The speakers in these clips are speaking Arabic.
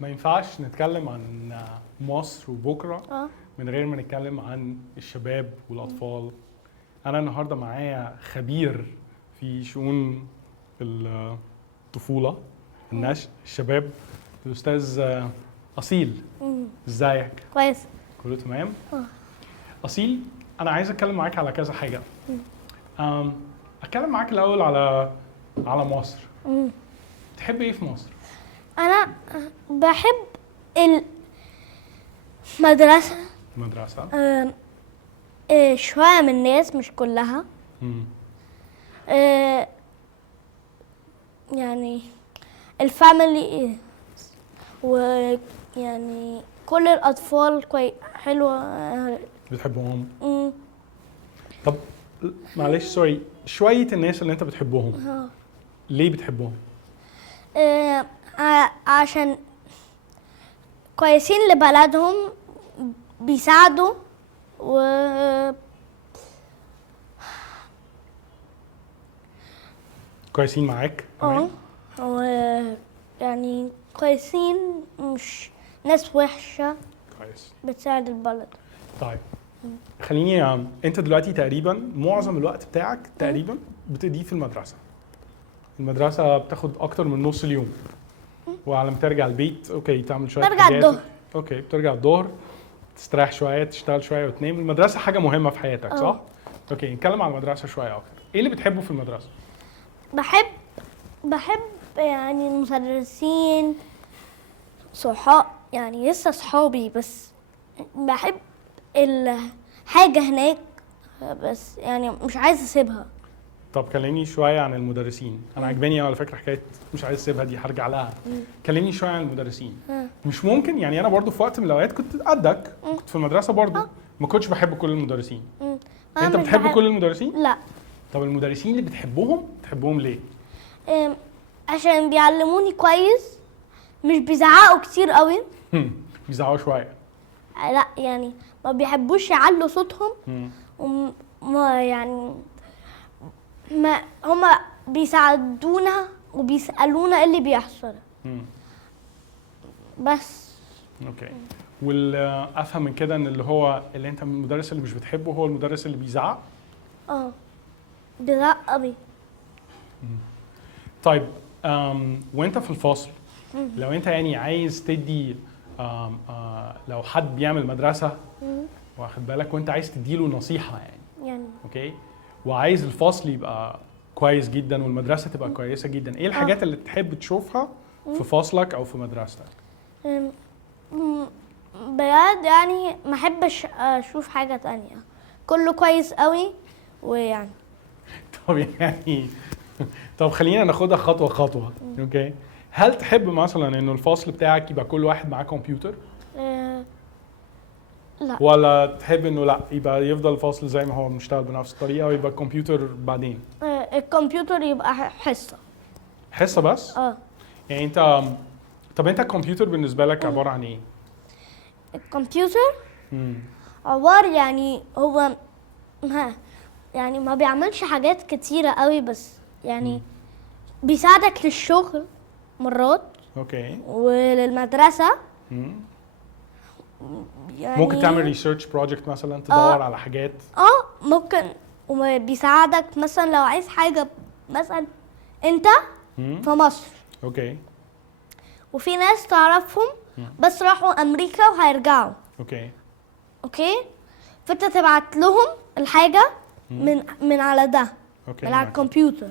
ما ينفعش نتكلم عن مصر وبكره من غير ما نتكلم عن الشباب والاطفال. انا النهارده معايا خبير في شؤون الطفوله النشء الشباب، الاستاذ اصيل. ازيك؟ كويس. كله تمام؟ اصيل، انا عايز اتكلم معاك على كذا حاجه. اتكلم معاك الاول على مصر. تحب ايه في مصر؟ انا بحب المدرسه. شويه من الناس، مش كلها. يعني الفاميلي، ويعني كل الاطفال حلوه. بتحبهم؟ طب معلش سوري، شويه الناس اللي انت بتحبهم ليه بتحبهم؟ عشان كويسين لبلدهم، بيساعدوا كويسين معاك كمان؟ يعني كويسين، مش ناس وحشة. كويس، بتساعد البلد. طيب خليني انت دلوقتي تقريبا معظم الوقت بتاعك تقريبا بتقضيه في المدرسة. المدرسة بتاخد اكتر من نص اليوم، وعلى ما ترجع البيت اوكي تعمل شوية برجع الظهر. اوكي بترجع الظهر، تستريح شوية، تشتغل شوية وتنام. المدرسة حاجة مهمة في حياتك صح؟ اوكي نتكلم عن المدرسة شوية اكتر. ايه اللي بتحبه في المدرسة؟ بحب يعني المدرسين، صحاب، يعني لسه صحابي، بس بحب الحاجة هناك، بس يعني مش عايزة اسيبها. طب كلمني شوية عن المدرسين. أنا عجباني على فكرة حكاية مش عايز أسيبها دي، هرجع لها. كلمني شوية عن المدرسين. مش ممكن يعني أنا برضو في وقت من الأوقات كنت قدك، كنت في المدرسة برضو ما كنتش بحب كل المدرسين. أنت بتحب كل المدرسين؟ لا. طب المدرسين اللي بتحبهم ليه؟ عشان بيعلموني كويس، مش بيزعقوا كتير قوي. بيزعقوا شوية؟ لا، يعني ما بيحبوش يعلوا صوتهم. وما يعني ما هما بيساعدونا وبيسألونا ايه اللي بيحصل. بس اوكي. والافهم من كده ان اللي انت المدرس اللي مش بتحبه هو المدرس اللي بيزعق؟ بيزعق قوي. طيب وانت في الفصل لو انت يعني عايز تدي لو حد بيعمل مدرسة واخد بالك وانت عايز تديله نصيحة يعني اوكي، وعايز الفصل يبقى كويس جدا والمدرسة تبقى كويسة جدا، ايه الحاجات اللي تحب تشوفها في فصلك او في مدرستك؟ بجد يعني ما احبش اشوف حاجة تانية، كله كويس قوي ويعني. طب خلينا ناخدها خطوة خطوة. اوكي، هل تحب مثلا انه الفصل بتاعك يبقى كل واحد معاه كمبيوتر؟ لا. ولا تحب انه لا يبقى يفضل الفصل زي ما هو بنشتغل بنفس الطريقة ويبقى الكمبيوتر بعدين؟ الكمبيوتر يبقى حصة بس؟ يعني انت طب انت الكمبيوتر بالنسبة لك عبارة عن ايه؟ الكمبيوتر عبارة يعني هو يعني ما بيعملش حاجات كتيرة قوي، بس يعني بيساعدك للشغل مرات. اوكي. وللمدرسة يعني ممكن تعمل ريسيرش بروجكت مثلا، تدور على حاجات. ممكن، وبيساعدك مثلا لو عايز حاجة مثلا انت في مصر. اوكي. وفي ناس تعرفهم بس راحوا امريكا وهيرجعوا. اوكي فانت تبعت لهم الحاجة من على ده. من على الكمبيوتر.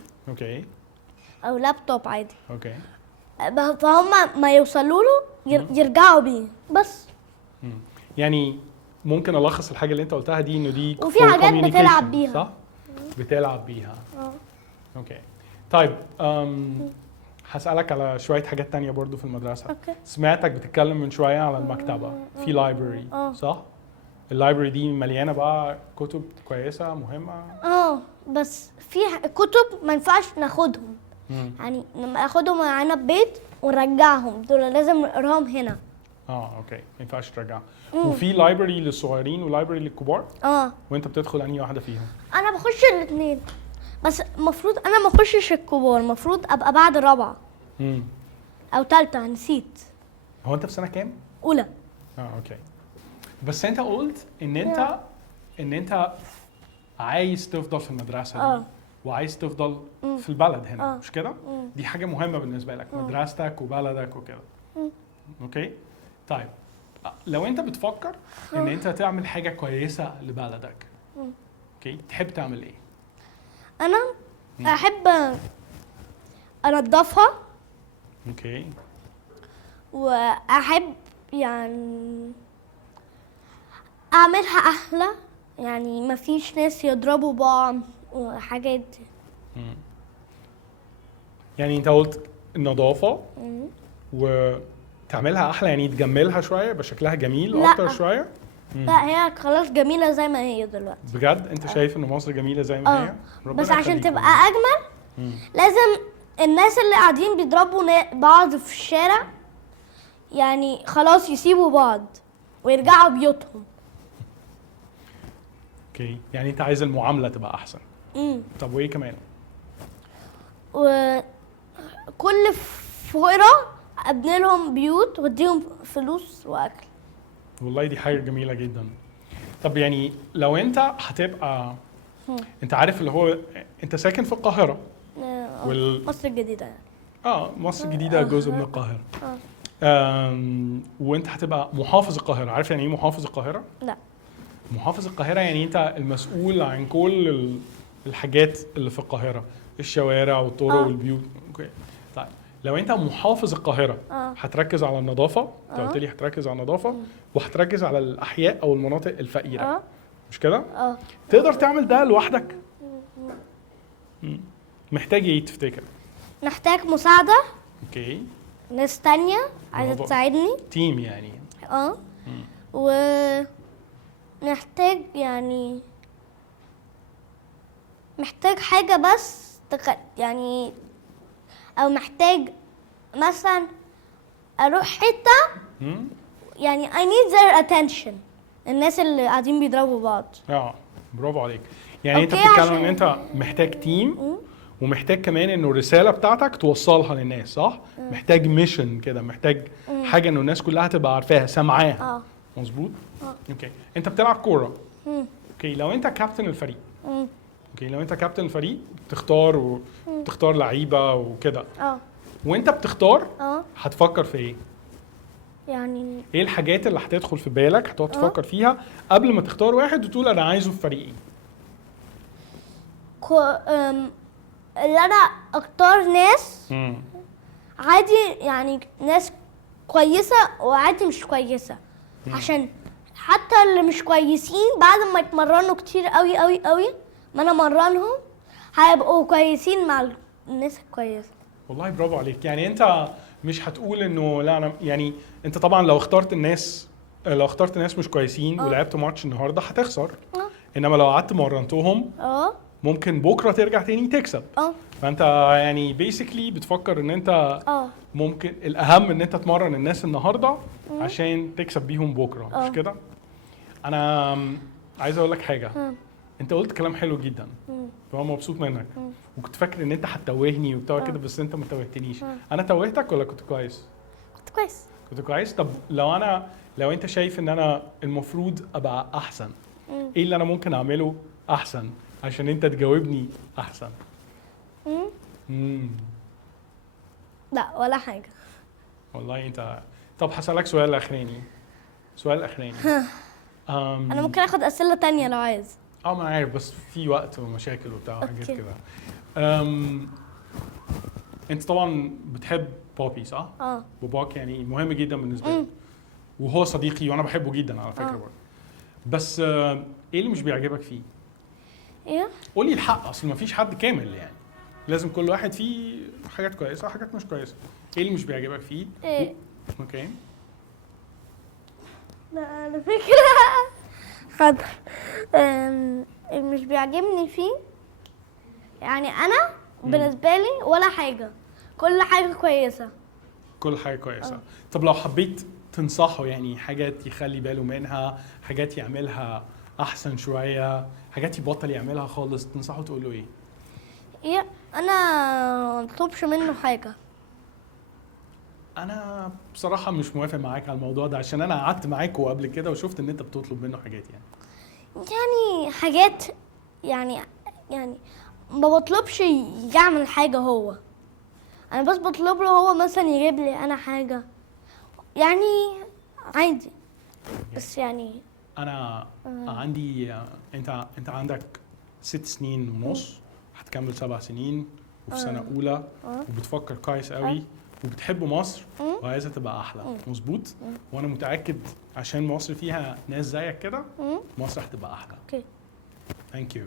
او لابتوب عادي. فهم ما يوصلوا له يرجعوا بيه بس. يعني ممكن الخص الحاجه اللي انت قلتها دي انه دي وفي حاجات بتلعب بيها صح؟ بتلعب بيها. اوكي. طيب هسألك على شويه حاجات تانية برضو في المدرسه. سمعتك بتتكلم من شويه على المكتبه في لايبرري صح؟ اللايبرري دي مليانه بقى كتب كويسه مهمه. بس في كتب ما ينفعش ناخدهم. يعني لما اخدهم معانا البيت ونرجعهم، دول لازم نقراهم هنا. اوكي ما ينفعش ترجعهم. وفي لايبرري للصغيرين ولايبرري للكبار؟ وانت بتدخل انهي واحده فيهم؟ انا بخش الاثنين، بس المفروض انا ما اخشش الكبار، المفروض ابقى بعد رابعه او ثالثه، نسيت. هو انت في سنه كام؟ اولى. اوكي. بس انت قلت ان انت عايز تفضل في المدرسه دي وعايز تفضل في البلد هنا، مش كده؟ دي حاجه مهمه بالنسبه لك، مدرستك وبلدك وكده. اوكي. طيب لو انت بتفكر ان انت تعمل حاجه كويسه لبلدك، اوكي، تحب تعمل ايه؟ انا احب انضفها. اوكي. واحب يعني اعملها احلى، يعني ما فيش ناس يضربوا بعض وحاجات دي. يعني انت قلت النظافه وتعملها احلى، يعني تجملها شويه يبقى شكلها جميل لا. اكتر شويه. لا هي خلاص جميلة زي ما هي دلوقتي. بجد انت شايف ان مصر جميله زي ما هي؟ بس عشان يخليكم. تبقى اجمل لازم الناس اللي قاعدين بيضربوا بعض في الشارع يعني خلاص يسيبوا بعض ويرجعوا بيوتهم. اوكي، يعني انت عايز المعامله تبقى احسن. طب وايه كمان؟ وكل فقراء ابني لهم بيوت واديهم فلوس واكل. والله دي حاجه جميله جدا. طب يعني لو انت هتبقى انت عارف اللي هو انت ساكن في القاهره مصر الجديده يعني. مصر الجديده جزء من القاهره. وانت هتبقى محافظ القاهره. عارف يعني ايه محافظ القاهره؟ لا. محافظ القاهره يعني انت المسؤول عن كل الحاجات اللي في القاهره، الشوارع والطرق والبيوت. اوكي. طيب لو انت محافظ القاهره هتركز على النظافه. انت قلت لي هتركز على النظافه وهتركز على الاحياء او المناطق الفقيره. مش كده؟ تقدر تعمل ده لوحدك؟ محتاج ايه تفتكر؟ محتاج مساعده. اوكي. ناس تانية عايزه تساعدني. تيم يعني. ونحتاج يعني محتاج حاجه بس يعني او محتاج مثلا اروح حته يعني I need their attention، الناس اللي قاعدين بيضربوا بعض. برافو عليك. يعني انت بتتكلم ان انت محتاج تيم ومحتاج كمان انه الرساله بتاعتك توصلها للناس، صح؟ محتاج ميشن كده، محتاج حاجه انه الناس كلها تبقى عارفاها سامعاها. مظبوط. اوكي. انت بتلعب كوره. اوكي. لو انت كابتن الفريق. اوكي. لو انت كابتن الفريق بتختار لعيبه وكده. وانت بتختار هتفكر في ايه؟ يعني ايه الحاجات اللي هتدخل في بالك هتقعد تفكر فيها قبل ما تختار واحد وتقول انا عايزه في فريقي؟ اللي انا اختار ناس عادي، يعني ناس كويسه وعادي مش كويسه. عشان حتى اللي مش كويسين بعد ما يتمرنوا كتير قوي قوي قوي ما انا مرنهم هيبقوا كويسين مع الناس الكويسه. والله برافو عليك. يعني انت مش هتقول انه لا انا يعني انت طبعا لو اخترت الناس مش كويسين ولعبت ماتش النهارده هتخسر. انما لو قعدت مرنتهم ممكن بكره ترجع تاني تكسب. فانت يعني بيسكلي بتفكر ان انت ممكن الاهم ان انت تمرن الناس النهارده عشان تكسب بيهم بكره. مش كده؟ انا عايز اقول لك حاجه. انت قلت كلام حلو جدا فانا مبسوط منك. وكنت فاكر ان انت هتتوهني وبتاع كده بس انت ما توهتنيش. انا توهتك ولا كنت كويس؟ كنت كويس. طب لو انت شايف ان انا المفروض ابقى احسن، ايه اللي انا ممكن اعمله احسن عشان انت تجاوبني احسن؟ لا ولا حاجه والله انت. طب هسألك سؤال اخراني. انا ممكن اخد اسئله تانية لو عايز. ما انا عارف بس في وقت ومشاكل وبتاع وحاجات كده. انت طبعا بتحب بابي صح؟ باباك يعني مهم جدا بالنسبه لي وهو صديقي وانا بحبه جدا على فكره برضه. بس ايه اللي مش بيعجبك فيه؟ ايه؟ قولي الحق، اصل ما فيش حد كامل يعني، لازم كل واحد فيه حاجات كويسه وحاجات مش كويسه. ايه اللي مش بيعجبك فيه؟ ايه؟ اوكي. لا على فكره حاضر. اللي مش بيعجبني فيه يعني انا بالنسبه لي ولا حاجه، كل حاجه كويسه. كل حاجه كويسه. طب لو حبيت تنصحه يعني حاجات يخلي باله منها، حاجات يعملها احسن شويه، حاجات يبطل يعملها خالص، تنصحه تقول له ايه؟ انا ما اطلبش منه حاجه. انا بصراحه مش موافق معاك على الموضوع ده، عشان انا قعدت معاكوا قبل كده وشفت ان انت بتطلب منه حاجات يعني. يعني حاجات يعني ما بطلبش يعمل حاجة هو، انا بس بطلب له هو مثلا يجيب لي انا حاجة يعني عادي. بس يعني انا عندي انت عندك 6 سنين ونص، هتكمل 7 سنين وفي سنه اولى، وبتفكر كويس قوي وبتحب مصر وعايزه تبقى احلى، مظبوط. وانا متاكد عشان مصر فيها ناس زيك كده، مصر هتبقى احلى. اوكي. ثانك يو.